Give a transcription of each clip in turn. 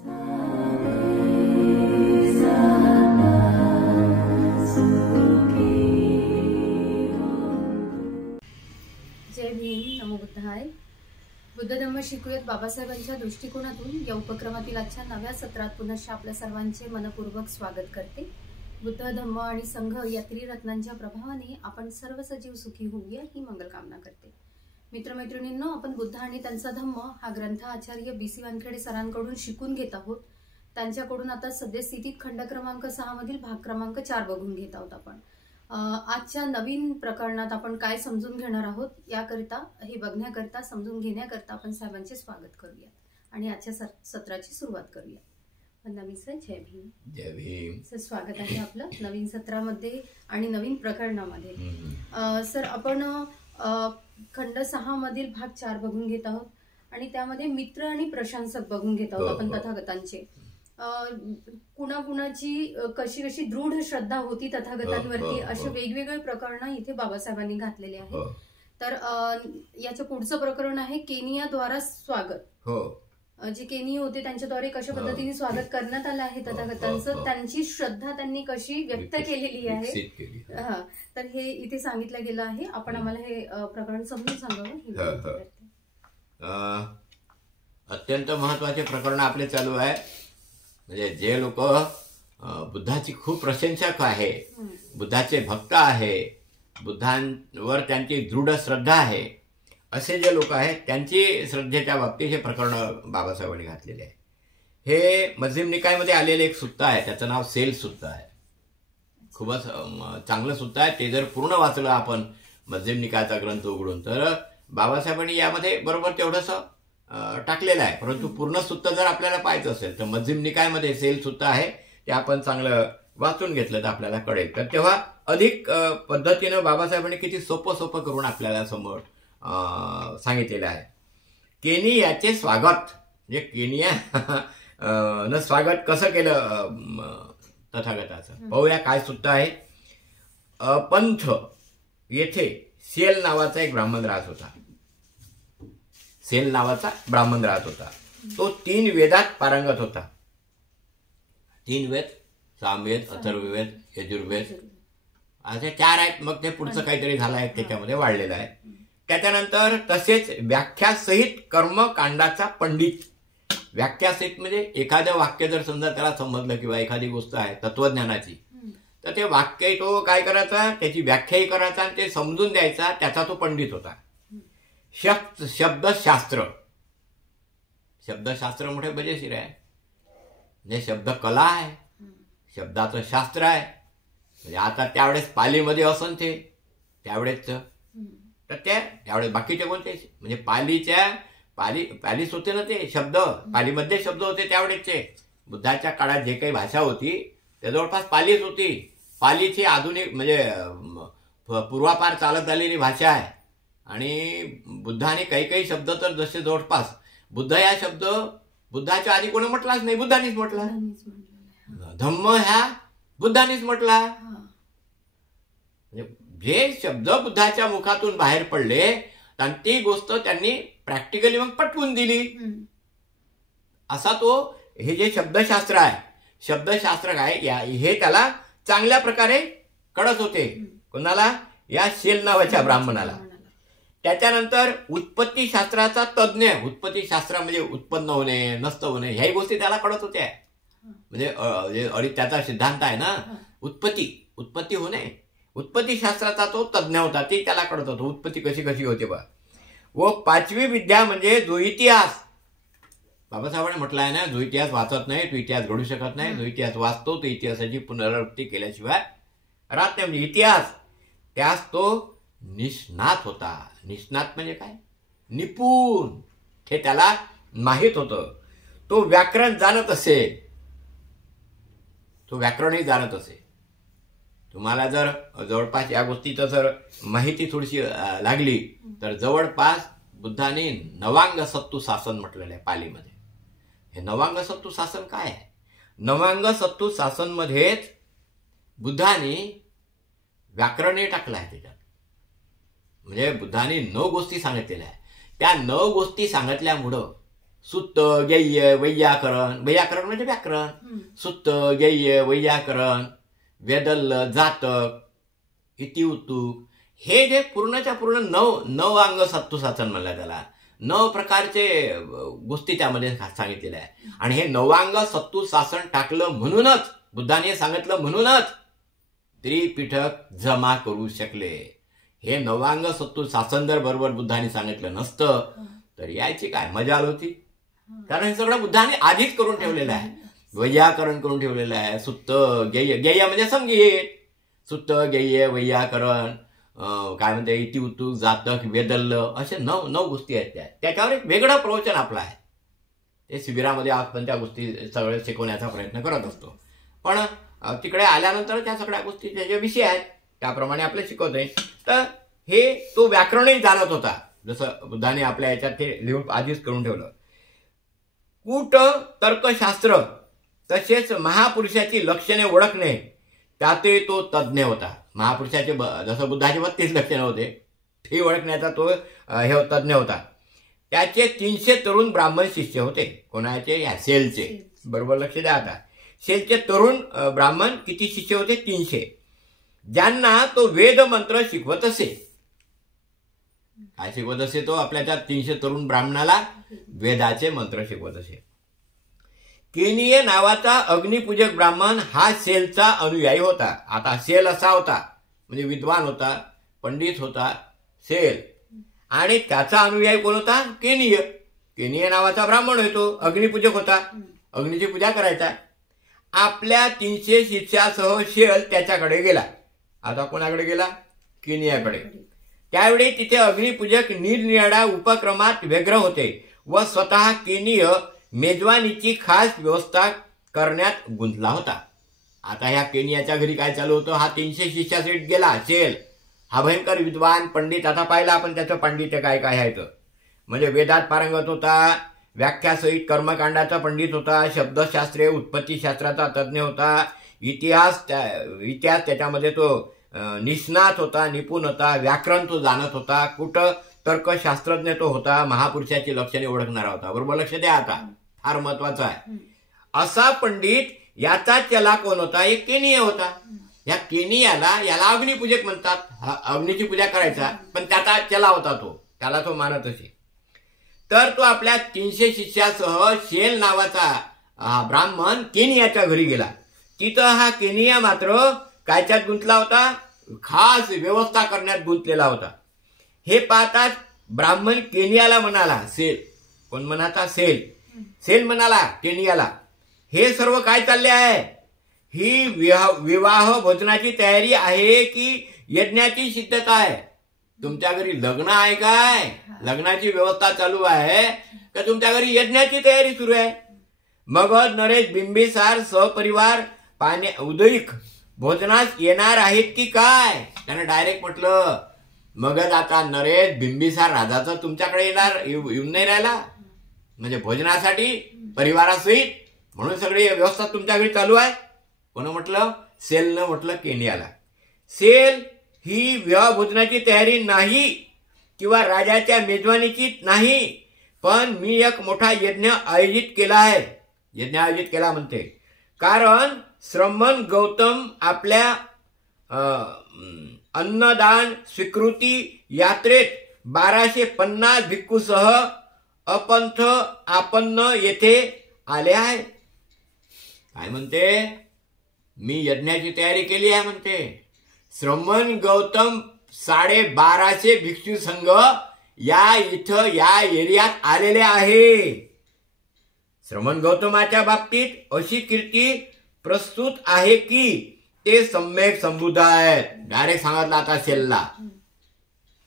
जय भीम, नमो बुद्धाय. बुद्ध धम्म शिकूयात बाबासाहेबांच्या दृष्टिकोनातून या उपक्रमातील आजच्या नव्या सत्रात पुनश्च आपल्या सर्वांचे मनपूर्वक स्वागत करते. बुद्ध धम्म आणि संघ या त्रिरत्नांच्या प्रभावाने आपण सर्व सजीव सुखी होऊया ही मंगलकामना करते. मित्रमैत्रिणींनो, आपण बुद्ध आणि त्यांचा धम्म हा ग्रंथ आचार्य BC वानखेडे सरांकडून शिकून घेत आहोत. त्यांच्याकडून आता सद्यस्थितीत खंड क्रमांक 6 मधील भाग क्रमांक 4 बघून घेत आहोत. आपण आजच्या नवीन प्रकरणात आपण काय समजून घेणार आहोत याकरिता, हे बघण्याकरिता, समजून घेण्याकरिता आपण साहेबांचे स्वागत करूया आणि आजच्या सत्राची सुरुवात करूया. वंदना सर, जय भीम. जय भीम सर, स्वागत आहे आपलं नवीन सत्रामध्ये आणि नवीन प्रकरणामध्ये. सर, आपण खंड 6 मधील भाग 4 बघून घेत आहोत आणि त्यामध्ये मित्र आणि प्रशंसक बघून घेत आहोत आपण तथागतांचे. कुणाकुणाची कशी कशी दृढ श्रद्धा होती तथागतांवरती, असे वेगवेगळे प्रकरण इथे बाबासाहेबांनी घातलेले आहे. तर याचं पुढचं प्रकरण आहे केनियाद्वारा स्वागत. जे केनिया होते त्यांच्याद्वारे कशा पद्धतीने स्वागत करण्यात आलं आहे तथागतांचं, त्यांची श्रद्धा त्यांनी कशी व्यक्त केलेली आहे, तर हे इथे सांगितलं गेलं आहे. आपण आम्हाला हे प्रकरण समजून सांगावं. अत्यंत महत्वाचे प्रकरण आपले चालू आहे. म्हणजे जे लोक बुद्धाची खूप प्रशंसक आहे, बुद्धाचे भक्त आहे, बुद्धांवर त्यांची दृढ श्रद्धा आहे, असे जे लोक आहेत त्यांची श्रद्धेच्या बाबतीत हे प्रकरण बाबासाहेबांनी घातलेले आहे. हे मध्यम निकायमध्ये आलेले एक सुत्त आहे, त्याचं नाव सेल सुत्त आहे. खूपच चांगलं सुत्त आहे. ते जर पूर्ण वाचलं आपण मध्यम निकायचा ग्रंथ उघडून, तर बाबासाहेबांनी यामध्ये बरोबर तेवढंसं टाकलेलं आहे. परंतु पूर्ण सुत्त जर आपल्याला पाहायचं असेल तर मध्यम निकायमध्ये सेल सुत्त आहे, ते आपण चांगलं वाचून घेतलं तर आपल्याला कळेल. तर तेव्हा अधिक पद्धतीनं बाबासाहेबांनी किती सोपं करून आपल्याला समोर सांगितलेलं आहे. केनियाचे स्वागत, म्हणजे केनिया न स्वागत कसं केलं तथागताचं, पाहूया काय सुत्त आहे. पंथ येथे सेल नावाचा एक ब्राह्मण राहत होता. सेल नावाचा ब्राह्मण राहत होता. तो 3 वेदात पारंगत होता. 3 वेद, सामवेद, अथर्ववेद, यजुर्वेद असे 4 आहेत. मग ते पुढचं काहीतरी झालं आहे, त्याच्यामध्ये वाढलेलं आहे. त्याच्यानंतर तसेच व्याख्यासहित कर्मकांडाचा पंडित. व्याख्यासहित म्हणजे एखादं वाक्य जर समजा त्याला समजलं किंवा एखादी गोष्ट आहे तत्वज्ञानाची, तर ते वाक्य तो काय करायचा, त्याची व्याख्याही करायचा आणि ते समजून द्यायचा, त्याचा तो पंडित होता. शब्दशास्त्र, शब्दशास्त्र मोठे मजेशीर आहे. म्हणजे शब्द कला आहे, शब्दाचं शास्त्र आहे. म्हणजे आता त्यावेळेस पालीमध्ये असन ते त्यावेळेस, तर त्यावेळेस बाकीचे कोणते, म्हणजे पालीच होते ना ते शब्द, पालीमध्ये शब्द होते त्यावेळेसचे. बुद्धाच्या काळात जे काही भाषा होती ते जवळपास पालीच होती. पालीची आधुनिक म्हणजे पूर्वापार चालत आलेली भाषा आहे. आणि बुद्धाने काही शब्द तर जसे जवळपास बुद्ध या शब्द बुद्धाच्या आधी कोणी म्हटलाच नाही, बुद्धानेच म्हटला. धम्म ह्या बुद्धानेच म्हटला. म्हणजे जे शब्द बुद्धाच्या मुखातून बाहेर पडले आणि ती गोष्ट त्यांनी प्रॅक्टिकली मग पटवून दिली. असा तो हे जे शब्दशास्त्र आहे, शब्दशास्त्र काय हे त्याला चांगल्या प्रकारे कळत होते. कोणाला? या सेल नावाच्या ब्राह्मणाला. त्याच्यानंतर उत्पत्ती शास्त्राचा तज्ञ, उत्पत्ती शास्त्र म्हणजे उत्पन्न होणे, नष्ट होणे, ह्याही गोष्टी त्याला कळत होत्या. म्हणजे त्याचा सिद्धांत आहे ना, उत्पत्ती होणे, उत्पत्ती शास्त्राचा तो तज्ञ होता, ते त्याला कळत होतं उत्पत्ती कशी होते बा. व 5वी विद्या म्हणजे जो इतिहास. बाबासाहेबांनी म्हटलं आहे ना, जो इतिहास वाचत नाही तो इतिहास घडू शकत नाही, जो इतिहास वाचतो तो इतिहासाची पुनरावृत्ती केल्याशिवाय राहत नाही. म्हणजे इतिहास, त्यास तो निष्णात होता. निष्णात म्हणजे काय? निपुण, हे त्याला माहित होतं. तो व्याकरण जाणत असे, तो व्याकरणही जाणत असे. तुम्हाला जर जवळपास या गोष्टीचं जर माहिती थोडीशी लागली तर जवळपास बुद्धाने नवांग सत्तू शासन म्हटलेलं आहे पालीमध्ये. हे नवांग सत्तू शासन काय आहे? नवांग सत्तू शासन मध्येच बुद्धाने व्याकरणही टाकलं आहे त्याच्यात. म्हणजे बुद्धाने 9 गोष्टी सांगितलेल्या आहे. त्या 9 गोष्टी सांगितल्यामुळं सुत्त गेय्य वैयाकरण, वैयाकरण म्हणजे व्याकरण, सुत्त गेय्य वैयाकरण, वेदल्ल जातक, इतिउत्तुक, हे जे पूर्णच्या पूर्ण नऊ अंग सत्तुशासन म्हणलं त्याला. 9 प्रकारचे गोष्टी त्यामध्ये सांगितलेल्या आहे. आणि हे नवांग सत्तुशासन टाकलं म्हणूनच, बुद्धाने सांगितलं म्हणूनच त्रिपिटक जमा करू शकले. हे नवांग सत्तुशासन जर बरोबर बुद्धाने सांगितलं नसतं तर यायची काय मजा आली होती. कारण हे सगळं बुद्धाने आधीच करून ठेवलेलं आहे. वैयाकरण करून ठेवलेलं आहे. सुत्त गेय्य, गेय्य म्हणजे संगीत, सुत्त गेय्य वैयाकरण, काय म्हणते इतिउत्तुक, जातक, वेदल्ल, असे 9 गोष्टी आहेत. त्याच्यावर एक वेगळं प्रवचन आपलं आहे. ते शिबिरामध्ये आपण त्या गोष्टी सगळे शिकवण्याचा प्रयत्न करत असतो. पण तिकडे आल्यानंतर त्या सगळ्या गोष्टी जे विषय आहेत त्याप्रमाणे आपले शिकवतोय. तर हे तो व्याकरणही जाणत होता, जसं बुद्धाने आपल्या याच्यात ते लिहून आधीच करून ठेवलं. कूट तर्कशास्त्र तसेच महापुरुषाची लक्षणे ओळखणे त्यातही तो तज्ज्ञ होता. महापुरुषाचे जसं बुद्धाचे 32 लक्षणे होते, ते ओळखण्याचा तो हे तज्ज्ञ होता. त्याचे 300 तरुण ब्राह्मण शिष्य होते. कोणाचे? या सेलचे. बरोबर लक्ष द्या. आता सेलचे तरुण ब्राह्मण किती शिष्य होते? 300, ज्यांना तो वेद मंत्र शिकवत असे. काय शिकवत असे? तो आपल्या त्या 300 तरुण ब्राह्मणाला वेदाचे मंत्र शिकवत असे. केनिये नावाचा अग्निपूजक ब्राह्मण हा सेलचा अनुयायी होता. आता सेल असा होता म्हणजे विद्वान होता, पंडित होता सेल, आणि त्याचा अनुयायी कोण होता? केनिय. केनिय नावाचा ब्राह्मण होतो, अग्निपूजक होता, अग्नीची पूजा करायचा. आपल्या 300 शिष्यासह सेल त्याच्याकडे गेला. आता कोणाकडे गेला? केनियाकडे. त्यावेळी तिथे अग्निपूजक निरनिराळ्या उपक्रमात व्यग्र होते व स्वतः केनिय मेजवानीची खास व्यवस्था करण्यात गुंतला होता. आता ह्या केनियाच्या घरी काय चालू होतं? हा 300 शिष्यासहित गेला सेल, हा भयंकर विद्वान पंडित. आता पाहिला आपण त्याचं पांडित्य काय काय आहे. म्हणजे वेदात पारंगत होता, व्याख्यासहित कर्मकांडाचा पंडित होता, शब्दशास्त्रे उत्पत्तीशास्त्राचा तज्ज्ञ होता, इतिहास त्याच्यामध्ये तो निष्णात होता, निपुण होता, व्याकरण तो जाणत होता, कुठ तर्कशास्त्रज्ञ तो होता, महापुरुषाची लक्षणे ओळखणारा होता. बरोबर लक्ष द्या. आता फार महत्वाचं आहे. असा पंडित याचा चला कोण होता? एक केनिय होता. या केनियाला, याला अग्निपूजक म्हणतात, अग्नीची पूजा करायचा, पण त्याचा चला होता तो, त्याला तो मानत असे. तर तो आपल्या 300 शिष्यासह सेल नावाचा ब्राह्मण केनियाच्या घरी गेला. तिथं हा केनिया मात्र कायच्यात गुंतला होता? खास व्यवस्था करण्यात गुंतलेला होता. हे पाहताच ब्राह्मण केनियाला म्हणाला, सेल कोण म्हणाता? सेल. सेल म्हणाला केनियाला, हे सर्व काय चालले आहे? ही विवाह भोजनाची तयारी आहे की यज्ञाची सिद्धता आहे? तुमच्या घरी लग्न आहे काय? लग्नाची व्यवस्था चालू आहे का तुमच्या घरी यज्ञाची तयारी सुरू आहे? मगध नरेश बिंबिसार सहपरिवार उदयिक भोजनास येणार आहेत की काय? त्यानं डायरेक्ट म्हटलं, मगध आता नरेश बिंबिसार राजाचा तुमच्याकडे येऊन नाही राहिला, म्हणजे भोजनासाठी परिवारासहित, म्हणून सगळी व्यवस्था तुमच्या घरी चालू आहे. कोण म्हटलं? सेलनं म्हटलं केनियाला. सेल ही विवाह भोजनाची तयारी नाही किंवा राजाच्या मेजवानीची नाही, पण मी एक मोठा यज्ञ आयोजित केला आहे. यज्ञ आयोजित केला म्हणते कारण श्रमण गौतम आपल्या अन्नदान स्वीकृती यात्रेत 1250 भिक्खूसह अपंथ आपन्न येथे आले आहे. काय म्हणते? मी यज्ञाची तयारी केली आहे म्हणते. श्रमण गौतम 1250 भिक्षू संघ या इथं या एरियात आलेले आहे. श्रमण गौतमाच्या बाबतीत अशी कीर्ती प्रस्तुत आहे की ते सम्यक संबुद्ध आहेत. डायरेक्ट सांगितलं आता सेलला.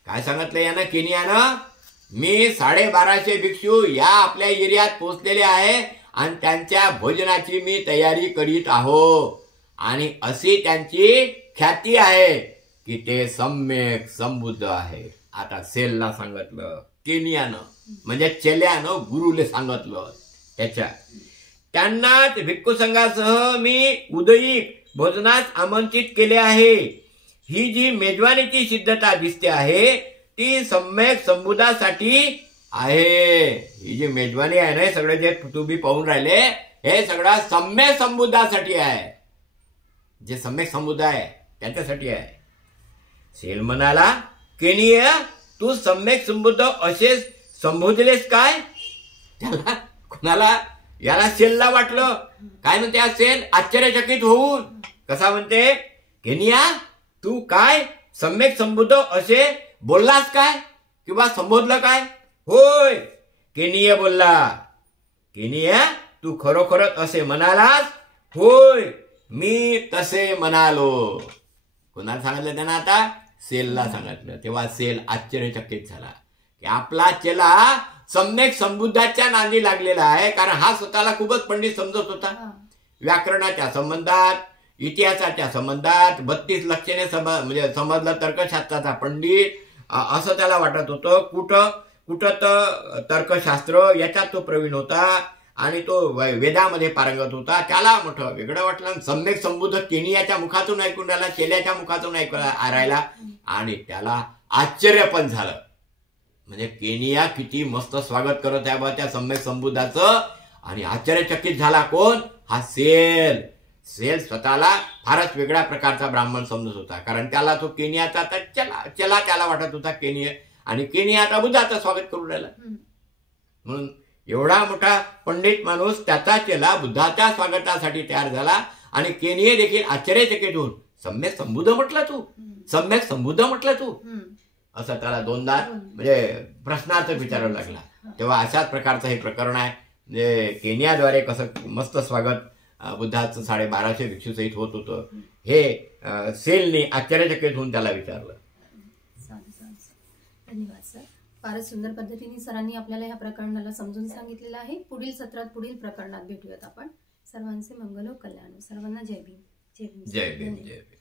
काय सांगितलं यानं केनियानं? मी 1250 भिक्षू या आपल्या एरियात पोहोचलेले आहे आणि त्यांच्या भोजनाची मी तयारी करीत आहो, आणि अशी त्यांची ख्याती आहे की ते सम्यक संबुद्ध आहे. आता सेलला सांगितलं केनियानं, म्हणजे चेल्यानं गुरुले सांगितलं. त्यांनाच भिक्खू संघासह मी उदयिक भोजनास आमंत्रित केले आहे. ही जी मेजवानीची सिद्धता दिसते आहे ती सम्यक संबुद्धासाठी आहे. ही जी मेजवानी आहे ना, हे सगळे जे तुम्ही पाहून राहिले, हे सगळं सम्यक संबुद्धासाठी आहे. जे सम्यक संबुद्ध आहे त्यांच्यासाठी आहे. सेल म्हणाला, केनिय तू सम्यक संबुद्ध असे संबोधलेस काय? त्याला कोणाला, याला सेलला वाटलं. काय म्हणते हा सेल आश्चर्यचकित होऊन? कसा म्हणते, केनिया तू काय सम्यक संबुद्ध असे बोललास काय, किंवा संबोधलं काय? होय, केनिया बोलला. केनिया तू खरोखरच असे म्हणालास? होय, मी तसे म्हणालो. कोणाला सांगितलं त्यांना? आता सेलला सांगितलं. तेव्हा सेल आश्चर्यचकित झाला की आपला चेला सम्यक संबुद्धाच्या नांदी लागलेला आहे. कारण हा स्वतःला खूपच पंडित समजत होता. व्याकरणाच्या संबंधात, इतिहासाच्या संबंधात 32 लक्षणे म्हणजे समजलं, तर्कशास्त्राचा पंडित असं त्याला वाटत होतं. कुठं तर तर्कशास्त्र याच्यात तो प्रवीण होता आणि तो वेदामध्ये पारंगत होता. त्याला मोठं वेगळं वाटलं. सम्यक संबुद्ध केनियाच्या मुखातून ऐकून राहिला, चेल्याच्या मुखातून ऐकून राहिला आणि त्याला आश्चर्य पण झालं. म्हणजे केनिया किती मस्त स्वागत करत आहे बा त्या सम्यक संबुद्धाचं. आणि आश्चर्यचकित झाला कोण? हा सेल. सेल स्वतःला फारच वेगळ्या प्रकारचा ब्राह्मण समजत होता. कारण त्याला तो केनियाचा चला त्याला वाटत होता केनिया, आणि केनिया आता बुद्धाचं स्वागत करून राहिला. म्हणून एवढा मोठा पंडित माणूस त्याचा चेला बुद्धाच्या स्वागतासाठी तयार झाला. आणि केनिया देखील आश्चर्यचकित होऊन, सम्यक संबुद्ध म्हटलं तू, सम्यक संबुद्ध म्हटलं तू, असं त्याला दोनदा म्हणजे प्रश्नार्थ विचारावा लागला. तेव्हा अशाच प्रकारचं हे प्रकरण आहे. म्हणजे केनियाद्वारे कसं मस्त स्वागत बुद्धाचं 1250 भिक्षूसहित होत होतं, हे सेलने आश्चर्यचकित होऊन त्याला विचारलं. धन्यवाद सर. फारच सुंदर पद्धतीने सरांनी आपल्याला ह्या प्रकरणाला समजून सांगितलेलं आहे. पुढील सत्रात पुढील प्रकरणात भेटूयात आपण. सर्वांचे मंगल व कल्याण. सर्वांना जय भीम. जय भीम. जय भीम.